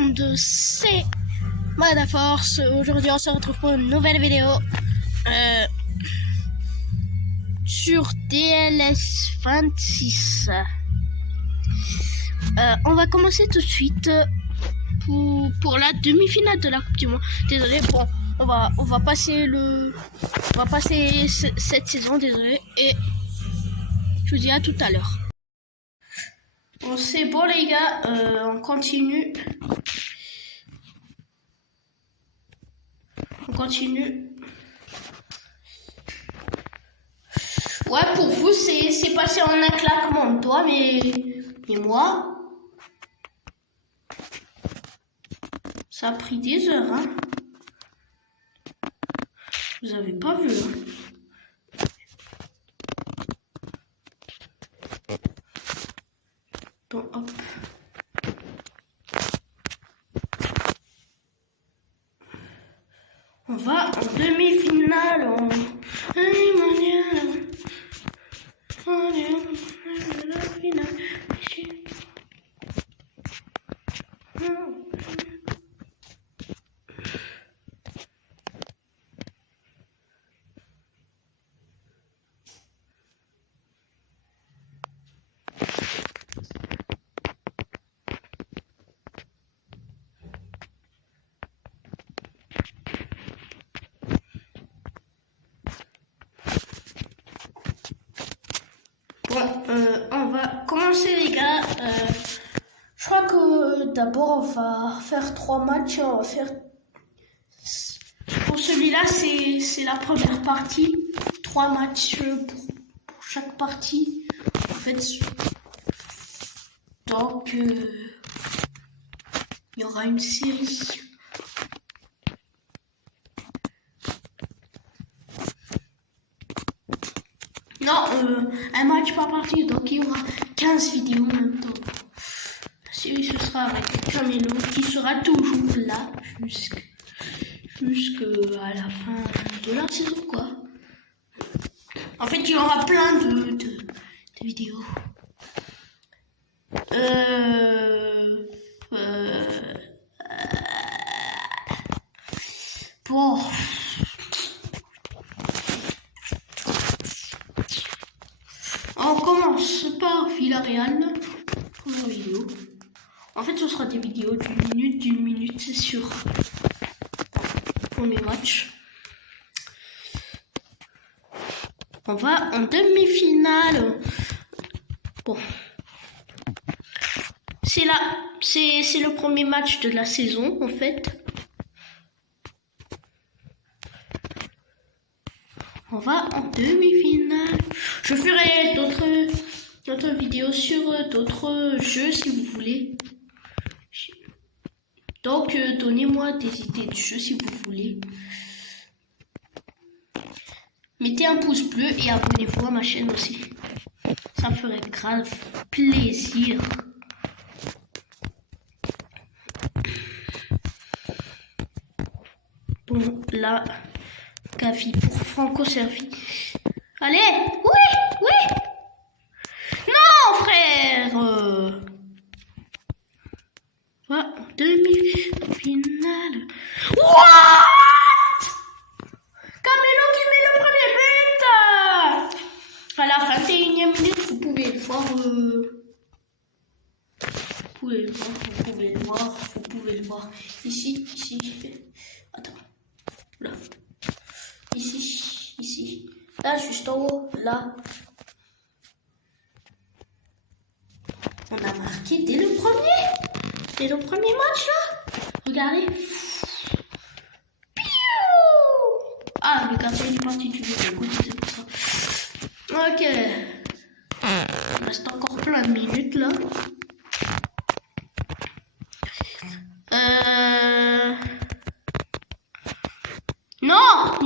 monde, c'est Madaforce. Aujourd'hui on se retrouve pour une nouvelle vidéo sur DLS 26. On va commencer tout de suite pour la demi-finale de la Coupe du Monde. Désolé, bon, on va passer cette saison, désolé, et je vous dis à tout à l'heure. Bon, c'est bon les gars, on continue. On continue. Ouais, pour vous, c'est passé en un claquement de doigts, mais moi, ça a pris des heures, hein. Vous avez pas vu, hein. Bon, hop. On va en demi-finale. Bon, on va commencer les gars. Je crois que d'abord on va faire 3 matchs. On va faire... Pour celui-là, c'est la première partie. 3 matchs pour chaque partie. En fait, donc il y aura une série. Non, un match par partie, donc il y aura 15 vidéos en même temps. La série, ce sera avec Camelo, qui sera toujours là jusqu'à la fin de la saison, quoi. En fait, il y aura plein de vidéos. Bon... On commence par Villarreal, première vidéo. En fait, ce sera des vidéos d'une minute, c'est sûr. Premier match. On va en demi-finale. Bon. C'est le premier match de la saison, en fait. On va en demi-finale. Je ferai d'autres vidéos sur d'autres jeux si vous voulez. Donc, donnez-moi des idées de jeux si vous voulez. Mettez un pouce bleu et abonnez-vous à ma chaîne aussi. Ça me ferait grave plaisir. Bon, là, Gavi pour Franco Servi. Allez, oui. Non, frère. Voilà, demi-finale. What? Camelo qui met le premier but. À la 21e minute, vous pouvez le voir. Vous pouvez le voir. Ici. Attends. Là. Ici. Là, juste en haut, là. On a marqué dès le premier match, là. Regardez. Ah, le gardien est parti du jeu. C'est pour ça. Ok. Il reste encore plein de minutes, là. Non,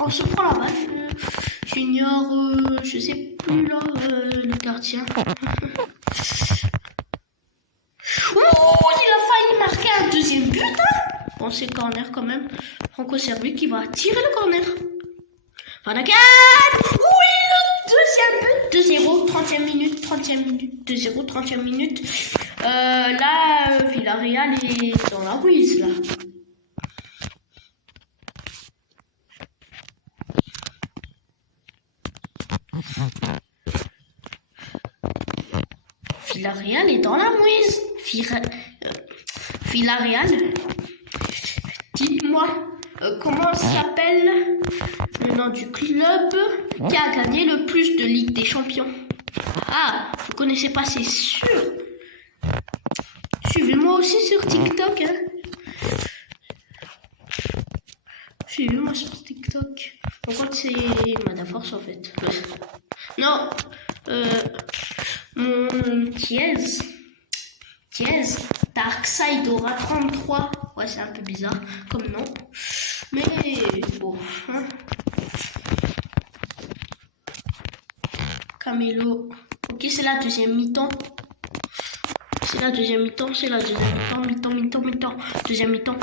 on se prend la balle. Junior, je sais plus là, le gardien. Oh, il a failli marquer un deuxième but, hein. Bon, c'est corner quand même. Franco Servi qui va tirer le corner. Van Aken. Oui, le deuxième but, 2-0, 30e minute, 30e minute, 2-0, 30e minute. Là, Villarreal est dans la ruise, là. Villarreal est dans la mouise. Villarreal, dites-moi comment s'appelle le nom du club qui a gagné le plus de Ligue des Champions. Ah, vous connaissez pas, c'est sûr. Suivez-moi aussi sur TikTok. Hein. Suivez-moi sur TikTok. En fait, c'est Madaforce en fait. Non, mon Thiès, Darkside aura 33. Ouais, c'est un peu bizarre comme nom. Mais bon. Hein. Camelo. Ok, c'est la deuxième mi-temps. C'est la deuxième mi-temps. Mi-temps. Deuxième mi-temps.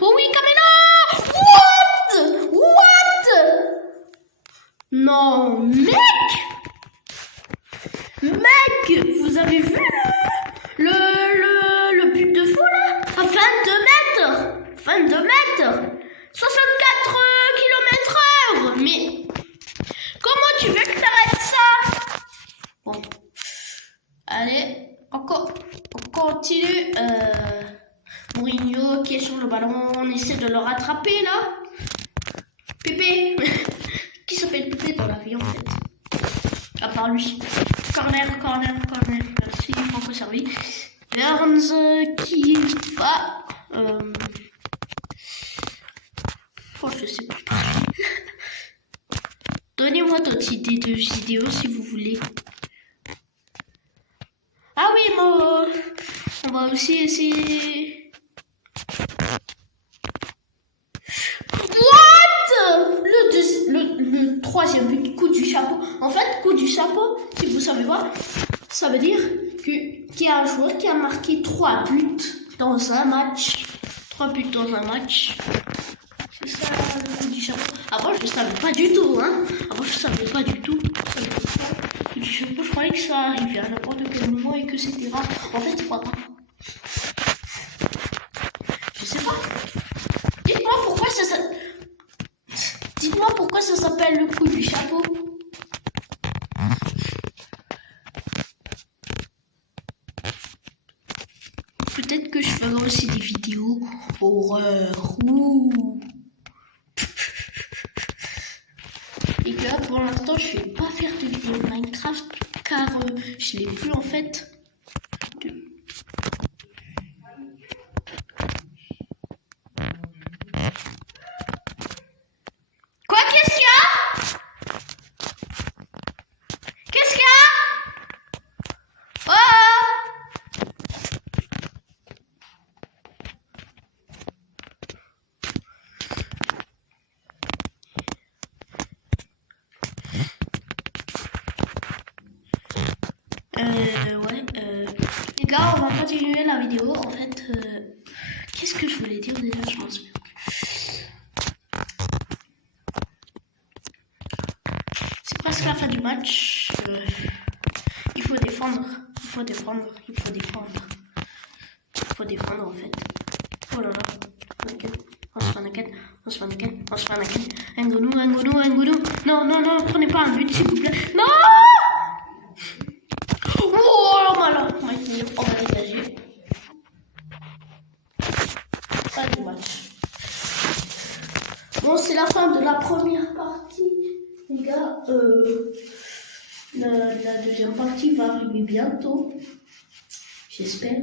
Oh oui, Camelo! What? Non, mec, vous avez vu le but de fou là? À 22 mètres, 64 km/h. Mais comment tu veux que t'arrêtes ça? Bon, allez, on continue. Mourinho qui est sur le ballon, on essaie de le rattraper là. Pépé, qui s'appelle Pépé dans la vie en fait. À part lui. Corner. Merci, Franco servi. Burns qui va. Oh, je sais pas. Donnez-moi d'autres idées de vidéos si vous voulez. Ah oui, moi, on va aussi essayer. Le troisième but, coup du chapeau. En fait, coup du chapeau, si vous savez pas, ça veut dire qu'il y a un joueur qui a marqué 3 buts dans un match. 3 buts dans un match. C'est ça le coup du chapeau. Avant, je ne savais pas du tout. Hein. Avant, je savais pas du tout. Le coup du chapeau, je croyais que ça arrivait à n'importe quel moment et que c'était rare. En fait, c'est pas grave. Je sais pas. Dites-moi pourquoi ça s'appelle le coup du chapeau. Peut-être que je ferai aussi des vidéos horreur. Ouh. Et que là, pour l'instant, je vais pas faire de vidéos Minecraft car je l'ai plus en fait. Quoi, qu'est-ce qu'il y a? Qu'est-ce qu'il y a? Oh! Les gars, on va continuer la vidéo. En fait, qu'est-ce que je voulais dire déjà? Je m'en souviens. C'est presque la fin du match. Il faut défendre en fait. Oh là là. On se fait un ken. Ngonou. Non, prenez pas un but s'il vous plaît. Non! Oh malin. On va dégager. Fin du match. Bon, c'est la fin de la première partie. Les gars, la deuxième partie va arriver bientôt. J'espère.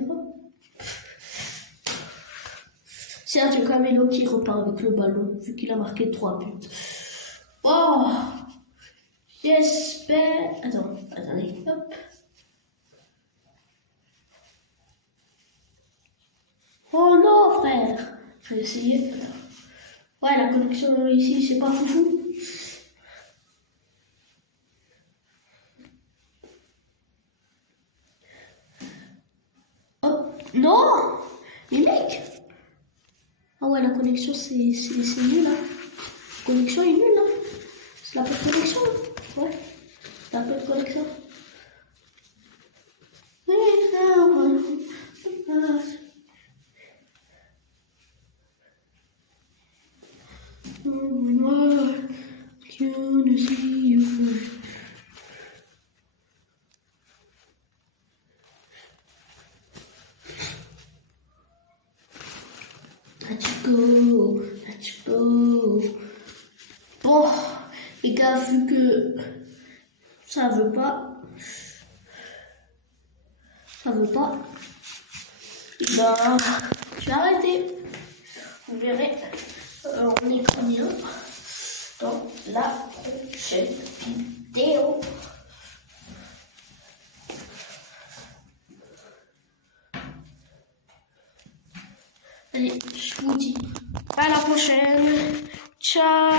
C'est Sergio Camelo qui repart avec le ballon, vu qu'il a marqué 3 buts. Oh, j'espère... Attendez, hop. Oh non, frère. Je vais essayer. Ouais, la connexion ici, c'est pas foufou. Oh, non. Mais mec. Ah ouais, la connexion, c'est nul. Hein. La connexion est nulle. Hein. C'est la peu de connexion. Hein. Ouais, c'est la peu de connexion. Let's go. Bon, les gars, vu que ça veut pas, ben, je vais arrêter. Vous verrez, on est combien dans la prochaine vidéo. Allez, je vous dis à la prochaine. Ciao.